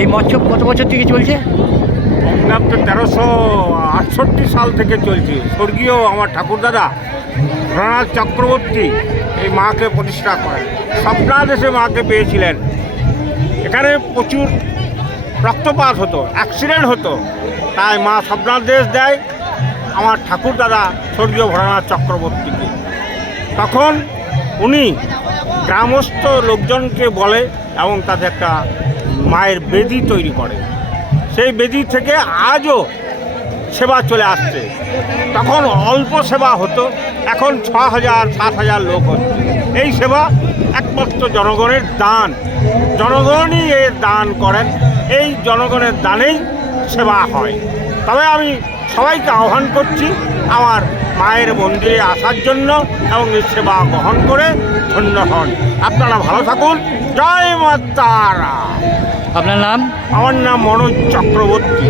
এই মৎস্য কত বছর থেকে চলছে? বঙ্গাব্দ 1368 সাল থেকে চলছে। স্বর্গীয় আমার ঠাকুরদাদা রণাথ চক্রবর্তী এই মাকে প্রতিষ্ঠা করেন। স্বপ্নাদেশে মাকে পেয়েছিলেন। এখানে প্রচুর রক্তপাত হতো, অ্যাক্সিডেন্ট হতো, তাই মা স্বপ্নাদেশ দেয় আমার ঠাকুরদাদা স্বর্গীয় ভোলানাথ চক্রবর্তীকে। তখন উনি গ্রামস্থ লোকজনকে বলে এবং তাদের একটা মায়ের বেদি তৈরি করে। সেই বেদি থেকে আজও সেবা চলে আসছে। তখন অল্প সেবা হতো, এখন 6,000 7,000 লোক হচ্ছে। এই সেবা একমাত্র জনগণের দান, জনগণই এর দান করেন। এই জনগণের দানেই সেবা হয়। তবে আমি সবাইকে আহ্বান করছি আমার মায়ের মন্দিরে আসার জন্য এবং এই সেবা গ্রহণ করে ধন্য হন। আপনারা ভালো থাকুন। জয় মা তারা। আপনার নাম? আমার নাম মনোজ চক্রবর্তী।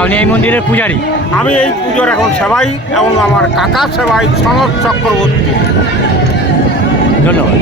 আপনি এই মন্দিরের পূজারী? আমি এই পুজোর এখন সেবাই এবং আমার কাকা সেবাই সনদ চক্রবর্তী। ধন্যবাদ।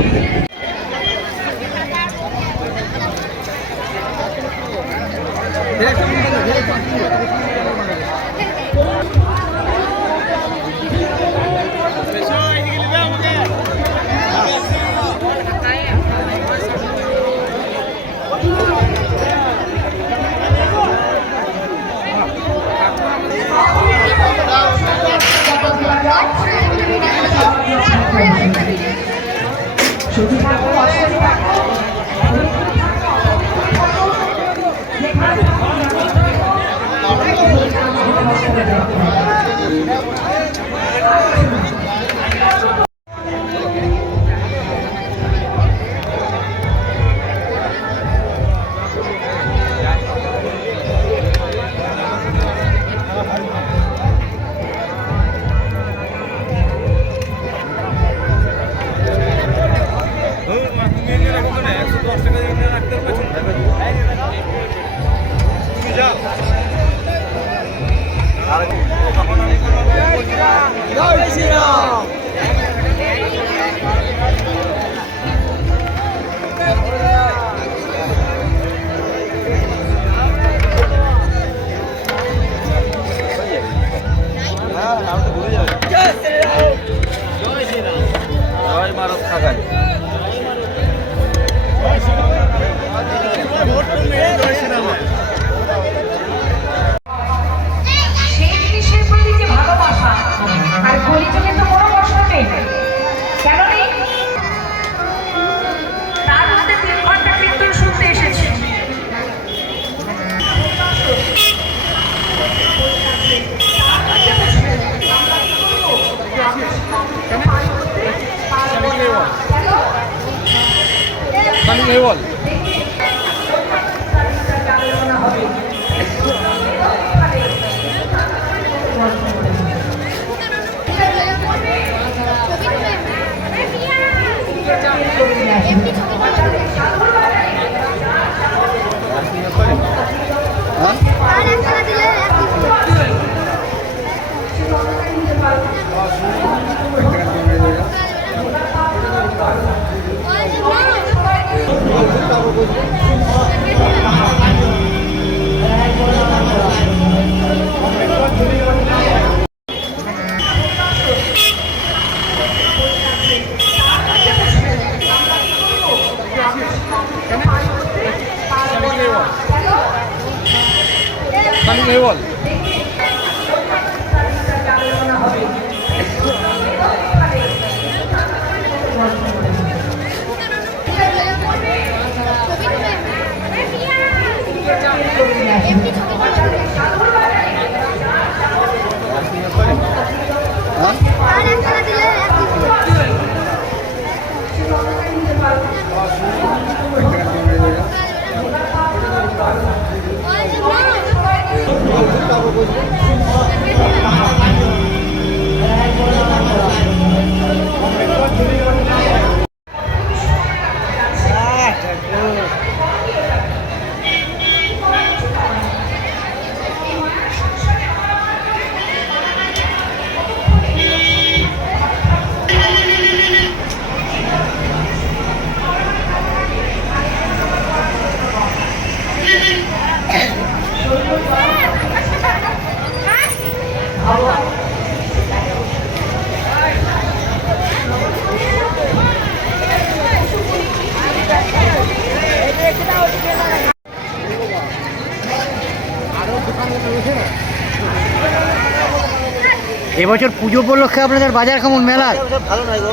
এবছর পুজো উপলক্ষে আপনাদের বাজার কেমন মেলার? ভালো নয় গো,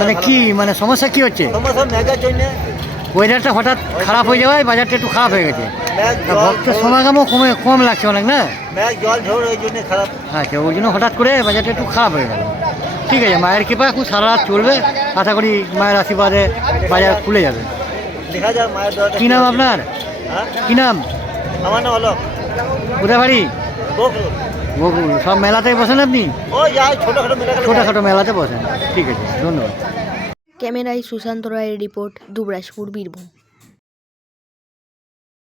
মানে কি মানে সমস্যা কি হচ্ছে? সমস্যা মেঘের জন্য, ওয়েদারটা হঠাৎ খারাপ হয়ে যাওয়ায় বাজারটা একটু খারাপ হয়ে গেছে। মেঘ আর ভক্তের সমাগমও কম লাগছে অনেক না? মেঘ জল ঝড় ওই জন্য খারাপ। আচ্ছা, ওই জন্য হঠাৎ করে বাজারটা একটু খারাপ হয়ে গেল। ঠিক আছে, মায়ের কৃপা এখন সারা রাত চলবে, আশা করি মায়ের আশীর্বাদে বাজার খুলে যাবে। দেখা যায় মায়ের দরটা। কী নাম আপনার? হ্যাঁ, কী নাম? আমার নাম অলোক কোথায় বাড়ি? বকরুল। বকুল। সব মেলাতেই বসেন আপনি? ওই যাই ছোটোখাটো মেলা গেলে যাই। ছোটোখাটো মেলাতে বসেন, ঠিক আছে, ধন্যবাদ। ক্যামেরায় সুশান্ত রায়ের রিপোর্ট, দুবরাজপুর, বীরভূম।